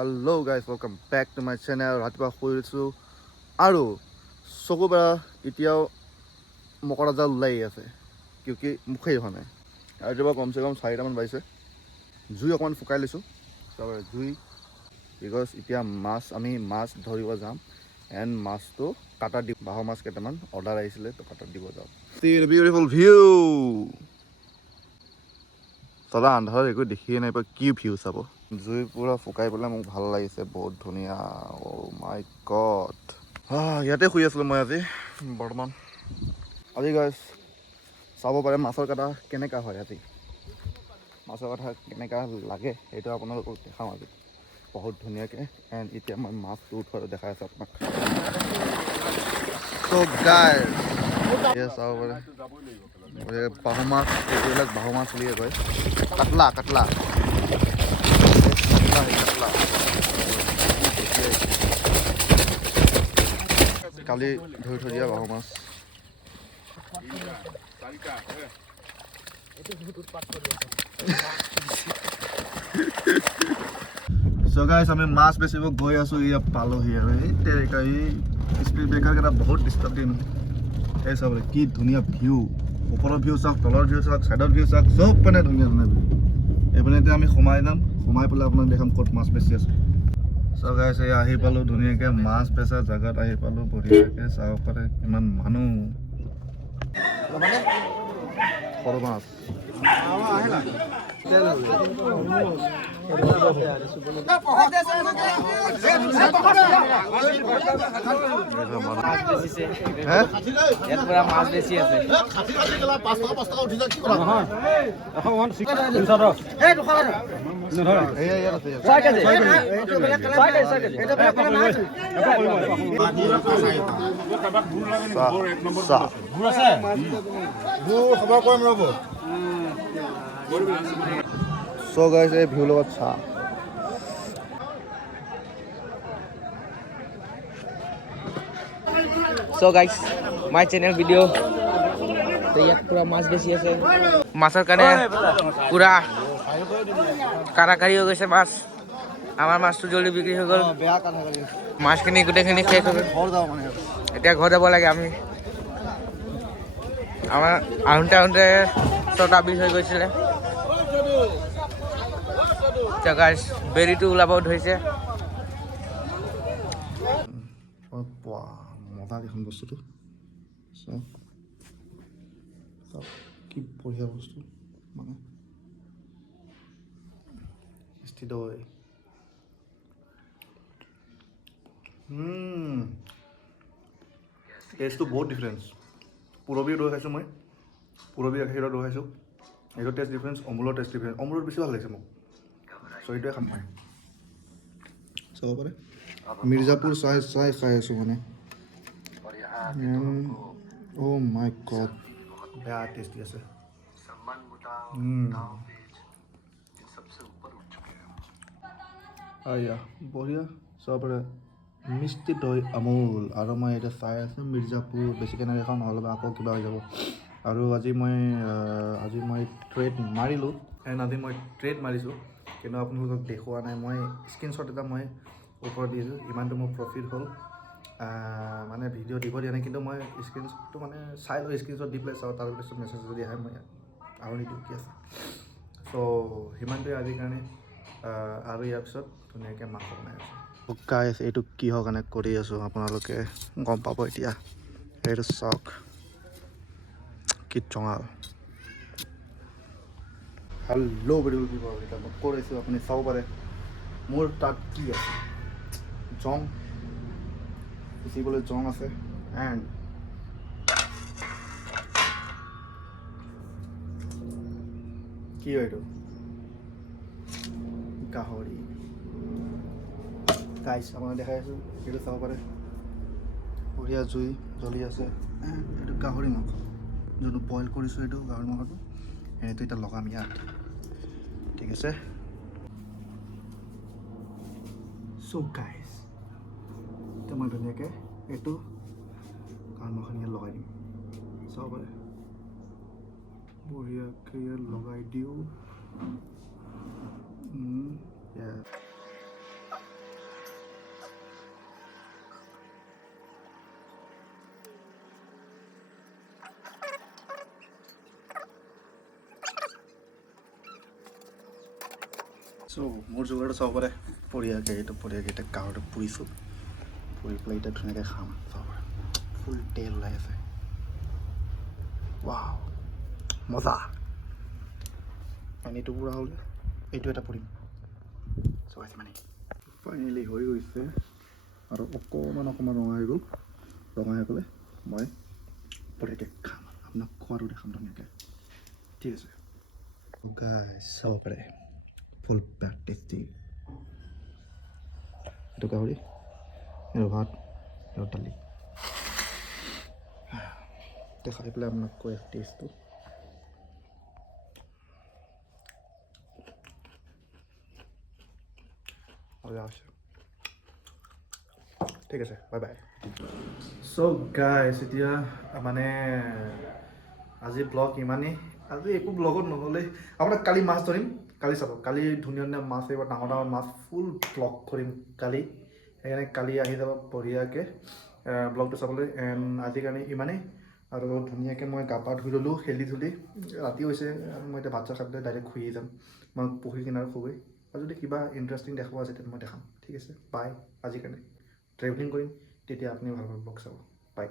Hello' guys welcome back to my channel. ৰাতিপুৱা শুই উঠিছোঁ আৰু চকু পৰা এতিয়াও মকৰা জাল ওলাই আছে কিয় মুখেই হোৱা নাই। ৰাতিপুৱা কমচে কম 4টামান বাজিছে। জুই অকণমান ফুকাই লৈছোঁ তাৰপৰা জুই বিকজ এতিয়া আমি মাছ ধৰিব যাম এণ্ড মাছটো কাটাত দি বাঁহৰ মাছ কেইটামান অৰ্ডাৰ আহিছিলে তো কাটাত দিব যাওঁ। বিউটিফুল ভিউ দাদা আন্ধাৰত একো দেখিয়ে নাই পাই কি ভিউ চাব। জুই পূৰা ফুকাই পেলাই মোক ভাল লাগিছে, বহুত ধুনীয়া। অ' মাই গড, ইয়াতে শুই আছিলোঁ মই আজি বৰ্তমান। আজি গাইজ চাব পাৰে মাছৰ কাটা কেনেকুৱা হয়। আজি মাছৰ কাটা কেনেকুৱা লাগে সেইটো আপোনালোকক দেখাওঁ আজি বহুত ধুনীয়াকৈ। এণ্ড এতিয়া মই মাছটো উঠোৱাটো দেখাই আছোঁ আপোনাক। চ' গাইজ চাব পাৰে বাহু মাছ, এইবিলাক বাহু মাছ বুলিয়ে কয়। কাটলা কাটলা কালি ধৰি থৈ দিয়া বাহু মাছ। চ' গাইজ আমি মাছ বেচিব গৈ আছোঁ। ইয়াত পালোহি আৰু এই তেনেকা এই স্পীড ব্ৰেকাৰকেইটা বহুত ডিষ্টাৰ্ব দিয়ে নহয়। এই চাব কি ধুনীয়া ভিউ, ওপৰৰ ভিউ চাওক, তলৰ ভিউ চাওক, ছাইডৰ ভিউ চাওক, চব মানে ধুনীয়া ধুনীয়া ভিউ। এইপিনে এতিয়া আমি সোমাই যাম, সোমাই পেলাই আপোনাক দেখাম ক'ত মাছ বেচি আছোঁ। চ' গাইজ এই আহি পালোঁ ধুনীয়াকৈ মাছ বেচা জেগাত আহি পালোঁ বঢ়িয়াকৈ। চাব পাৰে কিমান মানুহ। সৰু মাছ মাছ বেছি আছে। চ' গাইজ এই ভিউ লগত চাহ। So guys, my channel video. তো ইয়াত পুরা মাছ বেশি আছে। মাছের কানে পুরা কারাকারি হৈ গৈছে মাছ। আমাৰ মাছটো জলদি বিক্ৰী হৈ গ'ল। মাছখিনি গোটেইখিনি শেষ হৈ গ'ল। এতিয়া ঘৰ যাব লাগে আমি। আমাৰ আহোঁতে 6:20 হৈ গৈছিলে। এতিয়া গাইজ বেৰিটো ওলাব ধৰিছে। মজা দেখোন বস্তুটো, চাওক কি বঢ়িয়া বস্তু মানে দৈ। টেষ্টটো বহুত ডিফাৰেঞ্চ। পুৰবীৰ দৈ খাইছোঁ মই, পুৰবী গাখীৰৰ দৈ খাইছোঁ, এইটো টেষ্ট ডিফাৰেঞ্চ, অমুলৰ টেষ্ট ডিফাৰেঞ্চ। অমুলৰ বেছি ভাল লাগিছে মোক, চ' এইটোৱে খাম মই। চাব পাৰে মিৰ্জাপুৰ চাই খাই আছোঁ মানে। অ' মাই গড, বেয়া টেষ্টি আছে। বঢ়িয়া। চাব পাৰে মিষ্টি দৈ আমুল। আৰু মই এতিয়া চাই আছোঁ মিৰ্জাপুৰ, বেছিকৈ নাখাওঁ নহ'লে আকৌ কিবা হৈ যাব। আৰু আজি মই ট্ৰেড মাৰিলোঁ ট্ৰেড মাৰিছোঁ, কিন্তু আপোনালোকক দেখুওৱা নাই। মই স্ক্ৰীনশ্বট এটা মই ওপৰত দিছোঁ, ইমানটো মোৰ প্ৰফিট হ'ল। মানে ভিডিঅ' দিব দিয়া নাই, কিন্তু মই স্ক্ৰীনশ্বটটো মানে চাই লওঁ, স্ক্ৰীনশ্বট দি পেলাই চাওঁ, তাৰপিছত মেছেজ যদি আহে মই আৰু নিদিওঁ, কি আছে। চ' সিমানটোৱে আজিৰ কাৰণে। আৰু ইয়াৰ পিছত ধুনীয়াকৈ মাংস বনাই আছোঁ। গাইজ এইটো কিহৰ কাৰণে কৰি আছোঁ আপোনালোকে গম পাব এতিয়া। এইটো চাওক কি জঙাল। হেল্ল' বিউটিফুল পিপল, এতিয়া মই কৰিছোঁ আপুনি চাব পাৰে মোৰ তাত কি আছে। জং পিচিবলৈ জং আছে, এণ্ড কি হয় এইটো গাহৰি। গাইজ আপোনাক দেখাই আছোঁ, এইটো চাব পাৰে বঢ়িয়া জুই জ্বলি আছে। এইটো গাহৰি মাংস যোনটো বইল কৰিছোঁ, এইটো গাহৰি মাংসটো সেইটো এতিয়া লগাম ইয়াত, ঠিক আছে। চ' গাইজ এতিয়া মই ধুনীয়াকৈ এইটো গাহৰি মাংসখিনি ইয়াত লগাই দিম। চাব পাৰে বঢ়িয়াকৈ লগাই দিওঁ। চ' মোৰ যোগাৰটো চাব পাৰে বঢ়িয়াকৈ এতিয়া গাহৰিটো পুৰিছোঁ পুৰি পেলাই এতিয়া ধুনীয়াকৈ খাম চাব পাৰে ফুল তেল ওলাই আছে ৱাও মজা পানীটো পুৰা হ'ল এইটো এটা পুৰিম চবাইছে মানে ফাইনেলি হৈ গৈছে আৰু অকণমান ৰঙা হৈ গ'ল ৰঙা হৈ গ'লে মই বঢ়িয়াকৈ খাম আপোনাক খোৱাটো দেখাম ধুনীয়াকৈ ঠিক আছে গাইছ চাব পাৰে ফুল পেক টেষ্টি এইটো গাহৰি এইটো ভাত এইটো দালি দেখাই পেলাই আপোনাক কৈ টেষ্টটো ঠিক আছে বাই বাই চ' গাইছ এতিয়া মানে আজি ব্লগ ইমানেই আজি একো ব্লগত নহ'লে আপোনাক কালি মাছ ধৰিম কালি চাব কালি ধুনীয়া ধুনীয়া মাছ এইবাৰ ডাঙৰ ডাঙৰ মাছ ফুল ব্লগ কৰিম কালি সেইকাৰণে কালি আহি যাব বঢ়িয়াকৈ ব্লগটো চাবলৈ এণ্ড আজিৰ কাৰণে ইমানেই আৰু ধুনীয়াকৈ মই গা পা ধুই ল'লোঁ খেলি ধুলি ৰাতি হৈছে মই এতিয়া ভাত চাত খাই পেলাই ডাইৰেক্ট শুইয়ে যাম মই পঢ়ি কিনে আৰু শুৱেই আৰু যদি কিবা ইণ্টাৰেষ্টিং দেখাব আছে তেতিয়া মই দেখাম ঠিক আছে বাই আজিৰ কাৰণে ট্ৰেভেলিং কৰিম তেতিয়া আপুনি ভাল ভাল ব্লগ চাব বাই